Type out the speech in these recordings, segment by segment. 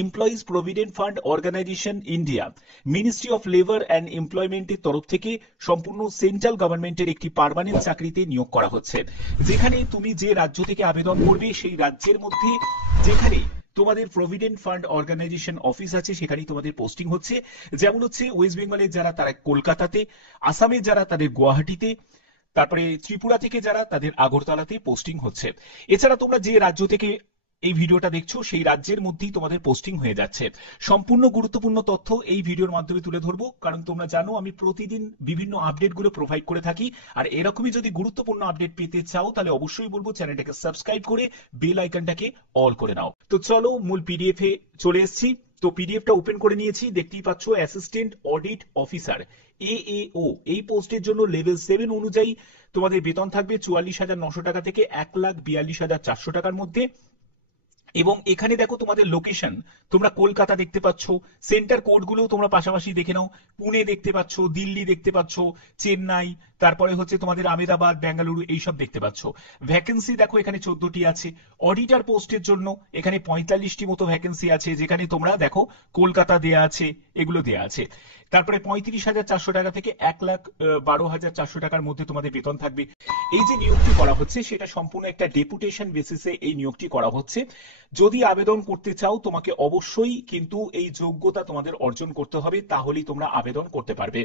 Employees provident fund organisation India, ministry of labour and এমপ্লয়মেন্টের তরফ থেকে সম্পূর্ণ সেন্ট্রাল গভর্নমেন্টের একটি পার্মানেন্ট চাকরিতে নিয়োগ করা হচ্ছে, যেখানে তুমি যে রাজ্য থেকে আবেদন করবে সেই রাজ্যের মধ্যে যেখানে তোমাদের প্রভিডেন্ট ফান্ড অর্গানাইজেশন অফিস আছে সেখানেই তোমাদের পোস্টিং হচ্ছে। যেমন হচ্ছে ওয়েস্ট বেঙ্গলের যারা তারা কলকাতাতে, আসামের যারা তাদের গুয়াহাটিতে, তারপরে ত্রিপুরা থেকে যারা তাদের আগরতলাতে পোস্টিং হচ্ছে। এছাড়া তোমরা যে রাজ্য থেকে এই ভিডিওটা দেখছো সেই রাজ্যের মধ্যেই তোমাদের পোস্টিং হয়ে যাচ্ছে। সম্পূর্ণ গুরুত্বপূর্ণ তথ্য এই ভিডিওর মাধ্যমে তুলে ধরবো, কারণ তোমরা জানো আমি প্রতিদিন বিভিন্ন আপডেটগুলো প্রোভাইড করে থাকি। আর এরকমই যদি গুরুত্বপূর্ণ আপডেট পেতে চাও তাহলে অবশ্যই বলবো চ্যানেলটাকে সাবস্ক্রাইব করে বেল আইকনটাকে অল করে নাও। তো চলো মূল পিডিএফ এ চলে এসেছি। তো পিডিএফটা ওপেন করে নিয়েছি, দেখতেই পাচ্ছ অ্যাসিস্ট্যান্ট অডিট অফিসার AAO এই পোস্টের জন্য লেভেল 7 অনুযায়ী তোমাদের বেতন থাকবে 44,900 টাকা থেকে 1,42,400 টাকার মধ্যে। এবং এখানে দেখো তোমাদের লোকেশন, তোমরা কলকাতা দেখতে পাচ্ছ, সেন্টার কোডগুলো তোমরা পাশাপাশি দেখে নাও, পুনে দেখতে পাচ্ছ, দিল্লি দেখতে পাচ্ছ, চেন্নাই, তারপরে হচ্ছে তোমাদের আমেদাবাদ, বেঙ্গালুরু এইসব দেখতে পাচ্ছ। ভ্যাকেন্সি দেখো এখানে 14টি আছে। অডিটর পোস্টের জন্য এখানে 45টি মতো ভ্যাকেন্সি আছে, যেখানে তোমরা দেখো কলকাতা দেয়া আছে, এগুলো দেয়া আছে। তারপরে 35,400 টাকা থেকে 1,12,400 টাকার মধ্যে তোমাদের বেতন থাকবে। এই যে নিয়োগটি করা হচ্ছে সেটা সম্পূর্ণ একটা ডেপুটেশন বেসিসে এই নিয়োগটি করা হচ্ছে। যদি আবেদন করতে চাও তোমাকে অবশ্যই কিন্তু এই যোগ্যতা তোমাদের অর্জন করতে হবে, তাহলেই তোমরা আবেদন করতে পারবে।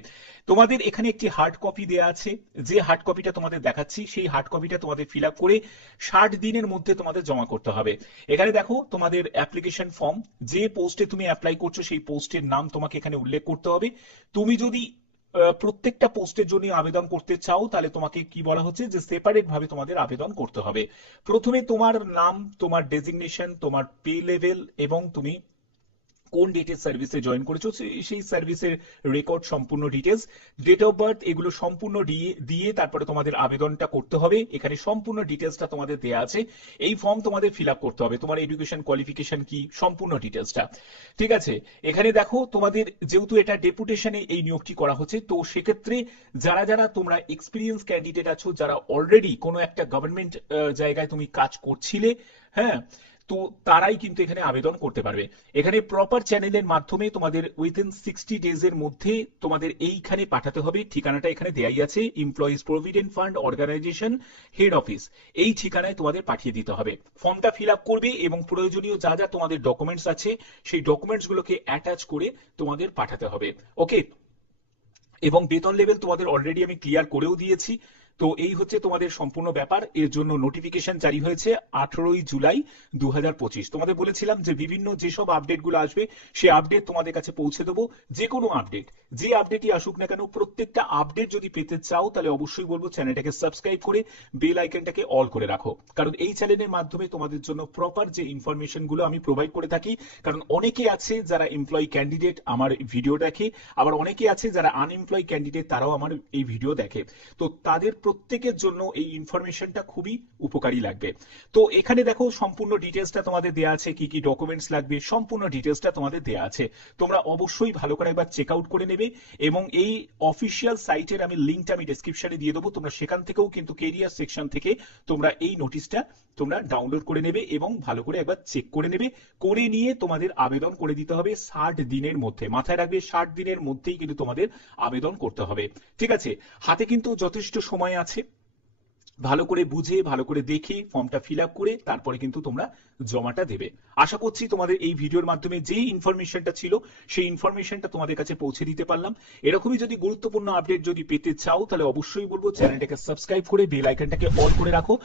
তোমাদের এখানে একটি হার্ড কপি দেয়া আছে, যে হার্ড কপিটা তোমাদের দেখাচ্ছি সেই হার্ড কপিটা তোমাদের ফিল আপ করে 60 দিনের মধ্যে তোমাদের জমা করতে হবে। এখানে দেখো তোমাদের অ্যাপ্লিকেশন ফর্ম, যে পোস্টে তুমি অ্যাপ্লাই করছো সেই পোস্টের নাম তোমাকে এখানে উল্লেখ করতে হবে। তুমি যদি প্রত্যেকটা পোস্টের জন্য আবেদন করতে চাও তাহলে তোমাকে কি বলা হচ্ছে যে সেপারেট ভাবে তোমাদের আবেদন করতে হবে। প্রথমে তোমার নাম, তোমার ডেজিগনেশন, তোমার পে লেভেল এবং তুমি কোন ডেটের সার্ভিসে জয়েন করেছো সেই সার্ভিসের রেকর্ড, সম্পূর্ণ ডিটেলস, ডেট অফ বার্থ, এগুলো সম্পূর্ণ দিয়ে তারপরে তোমাদের আবেদনটা করতে হবে। এখানে সম্পূর্ণ ডিটেলসটা তোমাদের দেয়া আছে। এই ফর্ম তোমাদের ফিল আপ করতে হবে, তোমার এডুকেশন কোয়ালিফিকেশন কি, সম্পূর্ণ ডিটেলসটা। ঠিক আছে, এখানে দেখো তোমাদের যেহেতু এটা ডেপুটেশনে এই নিয়োগটি করা হচ্ছে, তো সেক্ষেত্রে যারা যারা তোমরা এক্সপিরিয়েন্স ক্যান্ডিডেট আছো, যারা অলরেডি কোনো একটা গভর্নমেন্ট জায়গায় তুমি কাজ করছিলে, হ্যাঁ, তো তারাই কিন্তু এখানে আবেদন করতে পারবে। এখানে প্রপার চ্যানেলের মাধ্যমে তোমাদের উইথিন 60 ডেজ এর মধ্যে তোমাদের এইখানে পাঠাতে হবে। ঠিকানাটা এখানে দেয়াই আছে, employees provident fund organisation head office, এই ঠিকানায় তোমাদের পাঠিয়ে দিতে হবে। ফর্মটা ফিল আপ করবে এবং প্রয়োজনীয় যা যা তোমাদের ডকুমেন্টস আছে সেই ডকুমেন্টস গুলোকে অ্যাটাচ করে তোমাদের পাঠাতে হবে। ওকে, এবং বেতন লেভেল তোমাদের অলরেডি আমি ক্লিয়ার করেও দিয়েছি। তো এই হচ্ছে তোমাদের সম্পূর্ণ ব্যাপার। এর জন্য নোটিফিকেশন জারি হয়েছে 18ই জুলাই 2025। তোমাদের বলেছিলাম যে বিভিন্ন যেসব আপডেটগুলো আসবে সেই আপডেট তোমাদের কাছে পৌঁছে দেবো। যে কোনো আপডেট, যে আপডেটই আসুক না কেন, প্রত্যেকটা আপডেট যদি পেতে চাও তাহলে অবশ্যই বলবো চ্যানেলটাকে সাবস্ক্রাইব করে বেল আইকনটাকে অল করে রাখো, কারণ এই চ্যানেলের মাধ্যমে তোমাদের জন্য প্রপার যে ইনফরমেশন গুলো আমি প্রোভাইড করে থাকি। কারণ অনেকে আছে যারা এমপ্লয়ি ক্যান্ডিডেট আমার ভিডিও দেখে, আবার অনেকে আছে যারা আনএমপ্লয় ক্যান্ডিডেট, তারাও আমার এই ভিডিও দেখে। তো তাদের প্রত্যেকের জন্য এই ইনফরমেশনটা খুবই উপকারী লাগবে। তো এখানে দেখো সম্পূর্ণ ডিটেলসটা তোমাদের দেয়া আছে, কি কি ডকুমেন্টস লাগবে সম্পূর্ণ ডিটেলসটা তোমাদের দেয়া আছে। তোমরা অবশ্যই ভালো করে একবার চেক আউট করে নেবে এবং এই অফিসিয়াল সাইটের আমি লিংকটা আমি ডেসক্রিপশনে দিয়ে দেবো। তোমরা সেখান থেকেও কিন্তু কেরিয়ার সেকশন থেকে তোমরা এই নোটিশটা তোমরা ডাউনলোড করে নেবে এবং ভালো করে একবার চেক করে নেবে। করে নিয়ে তোমাদের আবেদন করে দিতে হবে 60 দিনের মধ্যে। মাথায় রাখবে 60 দিনের মধ্যেই কিন্তু তোমাদের আবেদন করতে হবে। ঠিক আছে, হাতে কিন্তু যথেষ্ট সময় আছে। ভালো করে বুঝে, ভালো করে দেখে ফর্মটা ফিল আপ করে তারপরে কিন্তু তোমরা জমাটা দেবে। আশা করছি তোমাদের এই ভিডিওর মাধ্যমে যে ইনফরমেশনটা ছিল সেই ইনফরমেশনটা তোমাদের কাছে পৌঁছে দিতে পারলাম। এরকমই যদি গুরুত্বপূর্ণ আপডেট যদি পেতে চাও তাহলে অবশ্যই বলবো চ্যানেলটাকে সাবস্ক্রাইব করে বেল আইকনটাকে অন করে রাখো।